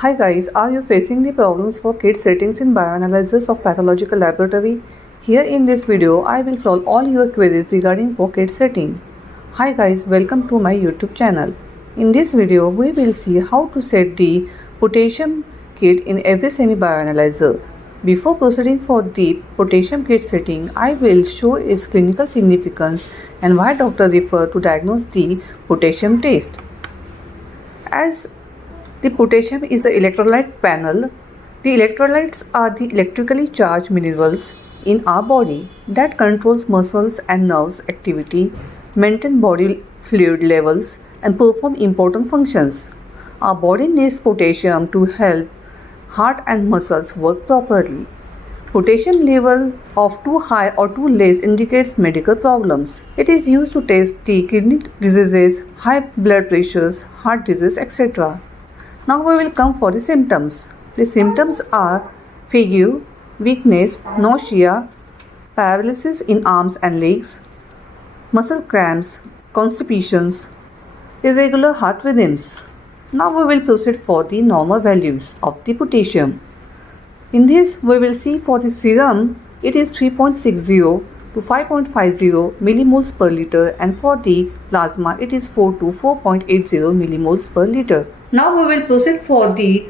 Hi guys, are you facing the problems for kit settings in bioanalysis of pathological laboratory? Here in this video, I will solve all your queries regarding for kit setting. Hi guys, welcome to my YouTube channel. In this video, we will see how to set the potassium kit in every semi-bioanalyzer. Before proceeding for the potassium kit setting, I will show its clinical significance and why doctors refer to diagnose the potassium test. As the potassium is an electrolyte panel. The electrolytes are the electrically charged minerals in our body that controls muscles and nerves activity, maintain body fluid levels, and perform important functions. Our body needs potassium to help heart and muscles work properly. Potassium level of too high or too less indicates medical problems. It is used to test the kidney diseases, high blood pressures, heart disease, etc. Now we will come for the symptoms. The symptoms are fatigue, weakness, nausea, paralysis in arms and legs, muscle cramps, constipations, irregular heart rhythms. Now we will proceed for the normal values of the potassium. In this we will see for the serum it is 3.60 to 5.50 millimoles per liter, and for the plasma it is 4 to 4.80 millimoles per liter. Now we will proceed for the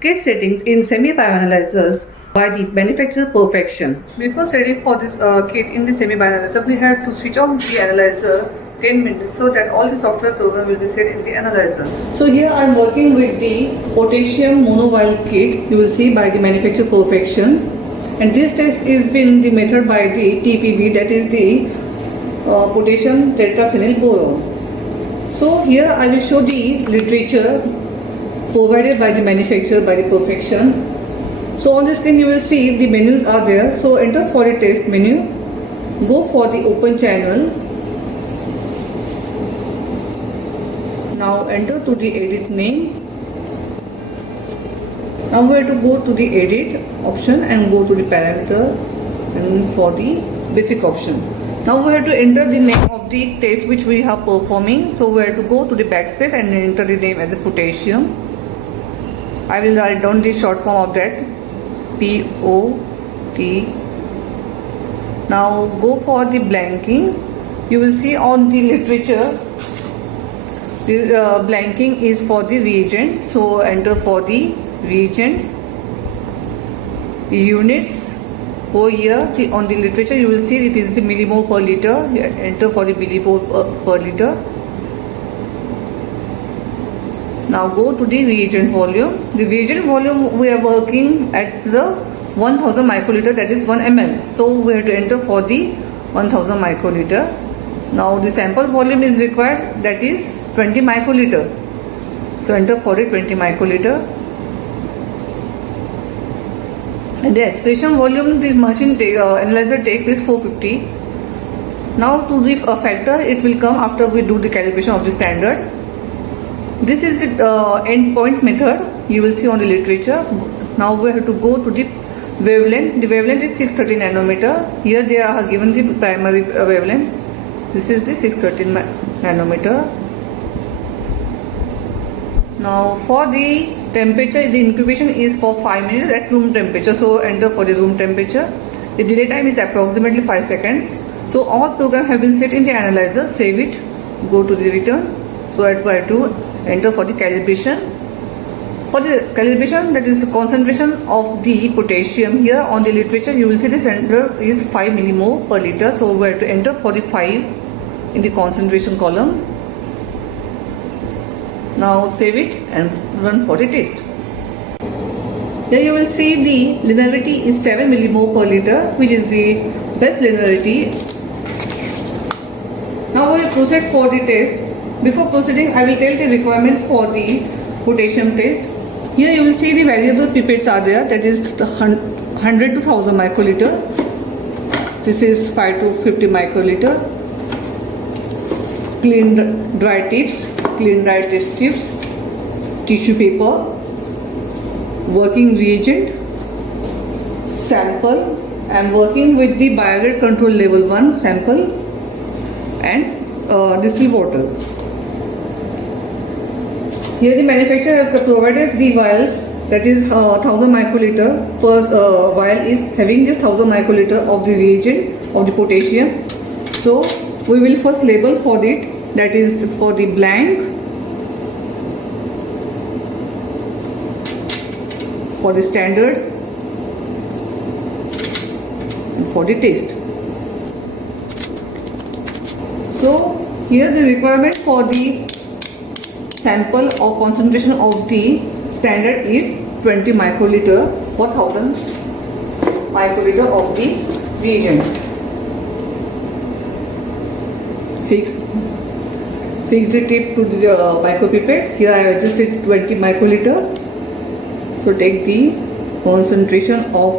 kit settings in semi-bioanalyzers by the manufacturer Perfexn. Before setting for this kit in the semi-bioanalyzer, we have to switch off the analyzer 10 minutes so that all the software program will be set in the analyzer. So here I am working with the potassium monovial kit, you will see, by the manufacturer Perfexn. And this test is been the method by the TPB, that is the potassium tetraphenylboron. So here I will show the literature provided by the manufacturer by the Perfexn. So on the screen you will see the menus are there. So enter for the test menu, go for the open channel. Now enter to the edit name. Now we have to go to the edit option and go to the parameter and for the basic option. Now we have to enter the name of the test which we are performing. So we have to go to the backspace and enter the name as a potassium. I will write down the short form of that, POT. Now go for the blanking. You will see on the literature the blanking is for the reagent. So enter for the reagent. Units. Over here on the literature you will see it is the millimole per liter. Enter for the millimole per liter. Now go to the reagent volume. The reagent volume we are working at the 1000 microliter, that is 1 ml. So we have to enter for the 1000 microliter. Now the sample volume is required, that is 20 microliter. So enter for the 20 microliter. And the aspiration volume the machine analyzer takes is 450. Now to the factor it will come after we do the calibration of the standard. This is the endpoint method you will see on the literature. Now we have to go to the wavelength. The wavelength is 630 nanometer. Here they are given the primary wavelength. This is the 613 nanometer. Now for the temperature, the incubation is for 5 minutes at room temperature. So enter for the room temperature. The delay time is approximately 5 seconds. So all programs have been set in the analyzer. Save it. Go to the return. So I have to enter for the calibration. For the calibration, that is the concentration of the potassium. Here on the literature you will see the center is 5 millimole per liter. So we have to enter for the 5 in the concentration column. Now save it and run for the test. Here you will see the linearity is 7 millimole per liter, which is the best linearity. Now we will proceed for the test. Before proceeding, I will tell the requirements for the potassium test. Here you will see the variable pipettes are there, that is 100 to 1000 microliter. This is 5 to 50 microliter. Clean dry tips, tissue paper, working reagent, sample. I am working with the biorate control level 1 sample and distilled water. Here the manufacturer has provided the vials, that is 1000 microliter per vial is having the 1000 microliter of the reagent of the potassium. So we will first label for it, that is for the blank, for the standard, and for the test. So here the requirement for the sample or concentration of the standard is 20 microliter for 1000 microliter of the reagent. Fix the tip to the micropipette. Here I have adjusted 20 microliter. So take the concentration of,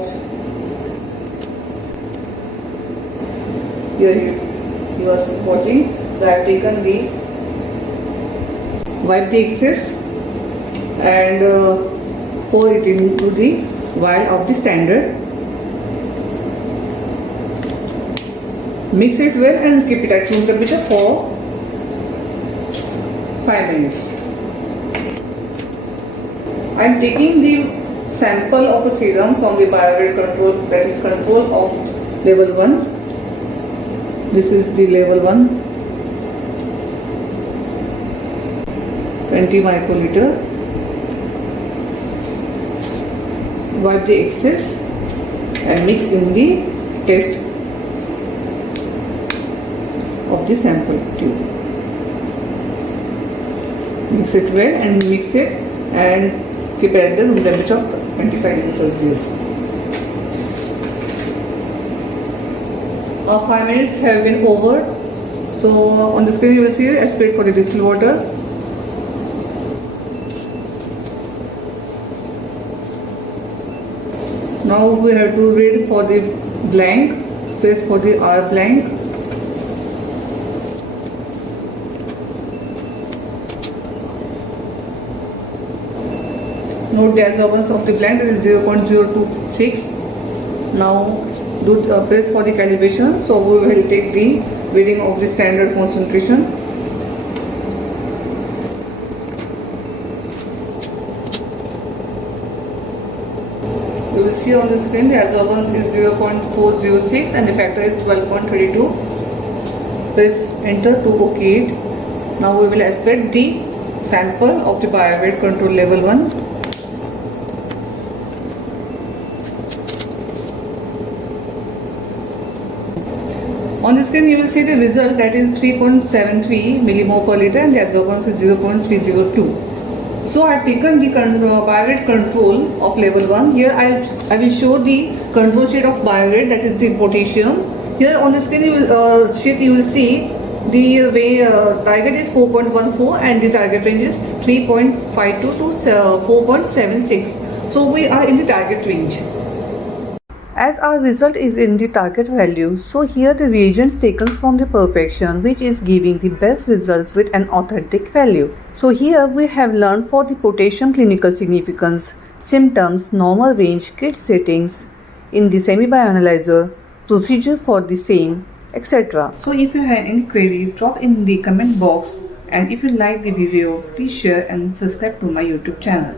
here you are watching, so I have taken the, wipe the excess and pour it into the vial of the standard. Mix it well and keep it at room temperature for 5 minutes. I am taking the sample of a serum from the biorate control, that is control of level 1. This is the level 1, 20 microliter. Wipe the excess and mix in the test of the sample tube. Mix it well and mix it and keep it at the room temperature of 25 degrees Celsius. 5 minutes have been over. So on the screen you will see aspirate for the distilled water. Now we have to read for the blank, press for the R blank. Note the absorbance of the blank, that is 0.026. Now do press for the calibration. So we will take the reading of the standard concentration. You will see on the screen the absorbance is 0.406 and the factor is 12.32. Press enter to OK it. Now we will aspirate the sample of the biorate control level 1. On the screen you will see the result, that is 3.73 millimole per liter and the absorbance is 0.302. So I have taken the biorate control of level 1. Here I will show the control sheet of biorate, that is the potassium. Here on the screen you will, you will see the way target is 4.14 and the target range is 3.52 to 4.76. So we are in the target range. As our result is in the target value, so here the reagents taken from the Perfexn, which is giving the best results with an authentic value. So here we have learned for the potassium clinical significance, symptoms, normal range, kit settings in the semi-bioanalyzer, procedure for the same, etc. So if you had any query, drop in the comment box, and if you like the video, please share and subscribe to my YouTube channel.